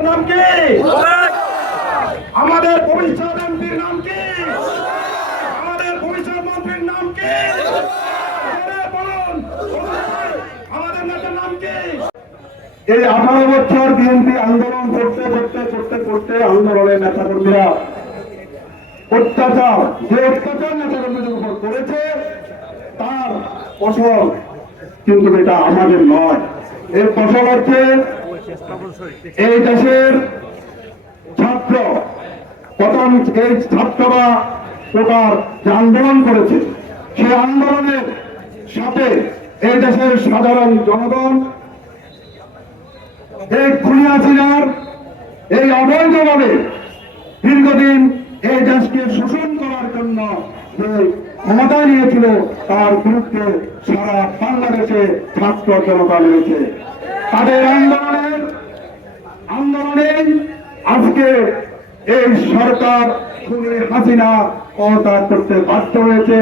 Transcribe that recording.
নাম কি? আমাদের ভবিষ্যৎ এমপির নাম কি? আমাদের ভবিষ্যৎ মন্ত্রীর নাম কি? আমাদের নেতার নাম কি? এই আঠারো বছর বিএনপি আন্দোলন করতে করতে করতে করতে আন্দোলনের নেতাকর্মীরা অত্যাচার, যে অত্যাচার নেতাকর্মীদের উপর করেছে, তার ফসল কিন্তু এটা আমাদের নয়। এর ফসল হচ্ছে এই দেশের ছাত্র, প্রথম এই ছাত্ররা প্রকার যে আন্দোলন করেছে, সেই আন্দোলনের সাথে এই দেশের সাধারণ জনগণ এই খুনিয়াছিনার এই অবৈধভাবে দীর্ঘদিন এই দেশকে শোষণ করার জন্য ক্ষমতা নিয়েছিল, তার বিরুদ্ধে সারা বাংলাদেশে ছাত্র জনতা নিয়েছে তাদের আন্দোলনের আন্দোলনে আজকে এই সরকার খুনি হাসিনা পদত্যাগ করতে বাধ্য হয়েছে।